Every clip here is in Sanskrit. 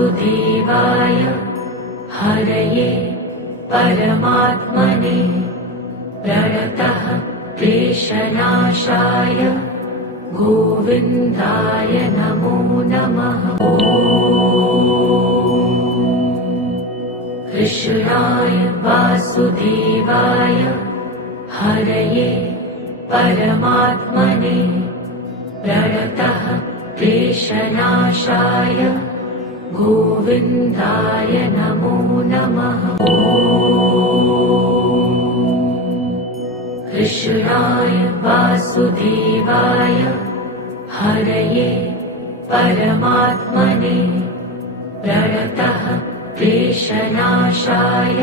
वासुदेवाय हरये परमात्मने प्रणतः क्लेशनाशाय गोविन्दाय नमो नमः। कृष्णाय वासुदेवाय हरये परमात्मने प्रणतः क्लेशनाशाय गोविन्दाय नमो नमः। कृष्णाय वासुदेवाय हरये परमात्मने प्रणतः क्लेशनाशाय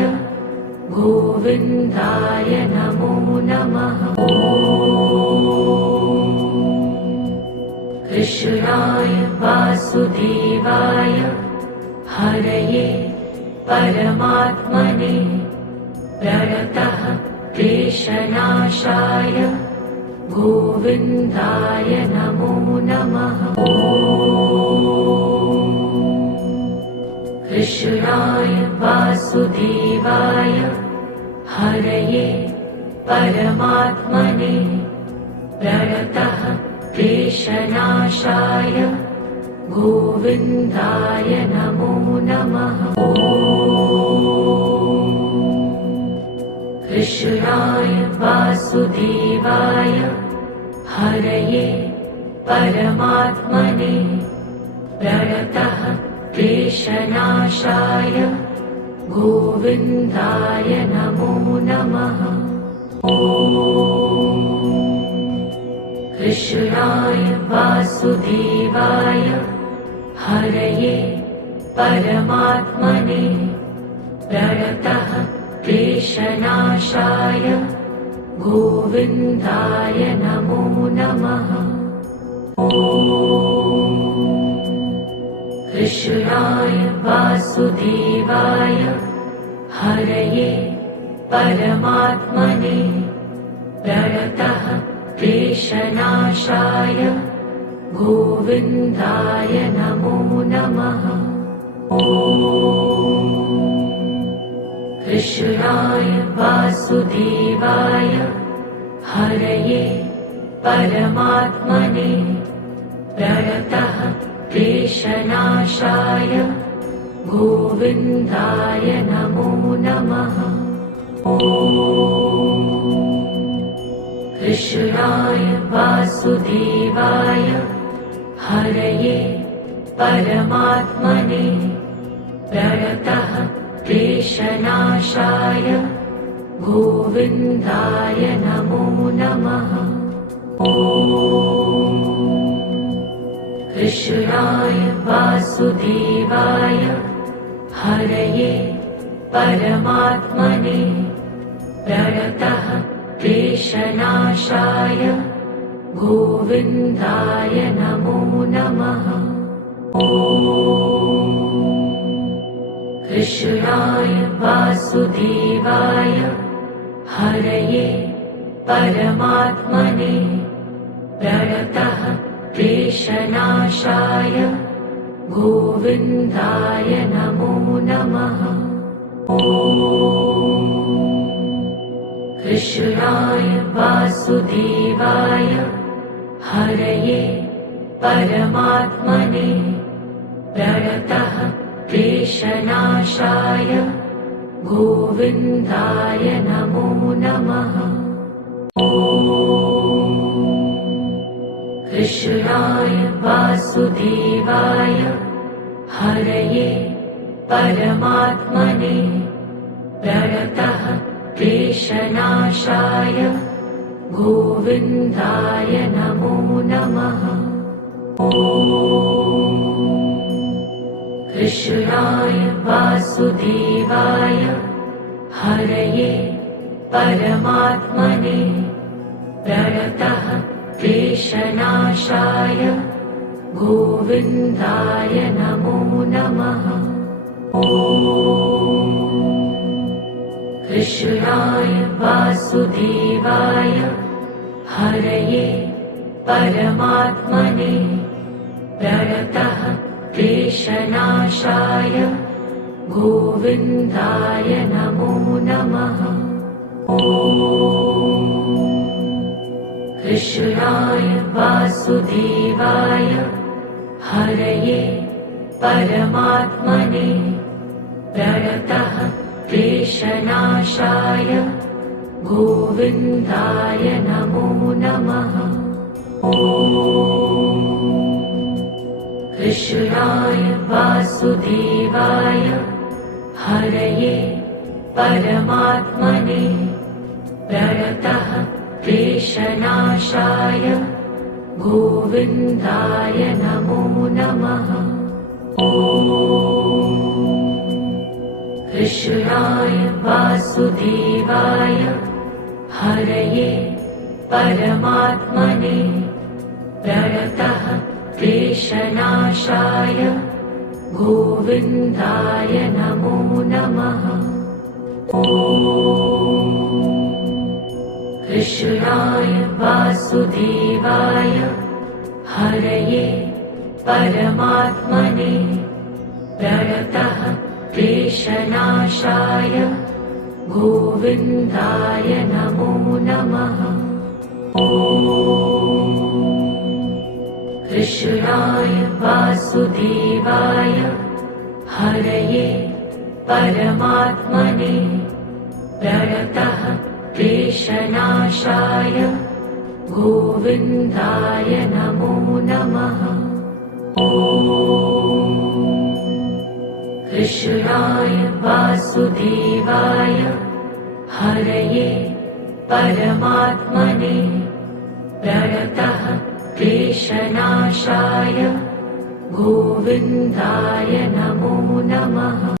गोविन्दाय नमो नमः। कृष्णाय वासुदेवाय हरये परमात्मने प्रणतः क्लेशनाशाय गोविन्दाय नमो नमः। कृष्णाय वासुदेवाय हरये परमात्मने प्रणतः क्लेशनाशाय गोविन्दाय नमो नमः। कृष्णाय वासुदेवाय हरये परमात्मने प्रणतः क्लेशनाशाय गोविन्दाय नमो नमः। कृष्णाय वासुदेवाय हरये परमात्मने प्रणतः क्लेशनाशाय गोविन्दाय नमो नमः। कृष्णाय वासुदेवाय हरये परमात्मने प्रणतः क्लेशनाशाय गोविन्दाय नमो नमः। कृष्णाय वासुदेवाय हरये परमात्मने प्रणतः क्लेशनाशाय गोविन्दाय नमो नमः। कृष्णाय वासुदेवाय हरये परमात्मने प्रणतः क्लेशनाशाय गोविन्दाय नमो नमः। कृष्णाय वासुदेवाय हरये परमात्मने प्रणतः क्लेशनाशाय गोविन्दाय नमो नमः। कृष्णाय वासुदेवाय हरये परमात्मने प्रणतः क्लेशनाशाय गोविन्दाय नमो नमः। कृष्णाय वासुदेवाय हरये परमात्मने प्रणतः क्लेशनाशाय गोविन्दाय नमो नमः। कृष्णाय वासुदेवाय हरये परमात्मने प्रणतः क्लेशनाशाय गोविन्दाय नमो नमः। कृष्णाय वासुदेवाय हरये परमात्मने प्रणतः क्लेशनाशाय गोविन्दाय नमो नमः। कृष्णाय वासुदेवाय हरये परमात्मने प्रणतः क्लेशनाशाय गोविन्दाय नमो नमः। कृष्णाय वासुदेवाय हरये परमात्मने प्रणतः क्लेशनाशाय गोविन्दाय नमो नमः। कृष्णाय वासुदेवाय हरये परमात्मने प्रणतः क्लेशनाशाय गोविन्दाय नमो नमः। कृष्णाय वासुदेवाय हरये परमात्मने प्रणतः क्लेशनाशाय गोविन्दाय नमो नमः। कृष्णाय वासुदेवाय हरये परमात्मने प्रणतः क्लेशनाशाय गोविन्दाय नमो नमः। कृष्णाय वासुदेवाय हरये परमात्मने प्रणतः क्लेशनाशाय गोविन्दाय नमो नमः। कृष्णाय वासुदेवाय हरये परमात्मने प्रणतः क्लेशनाशाय गोविन्दाय नमो नमः।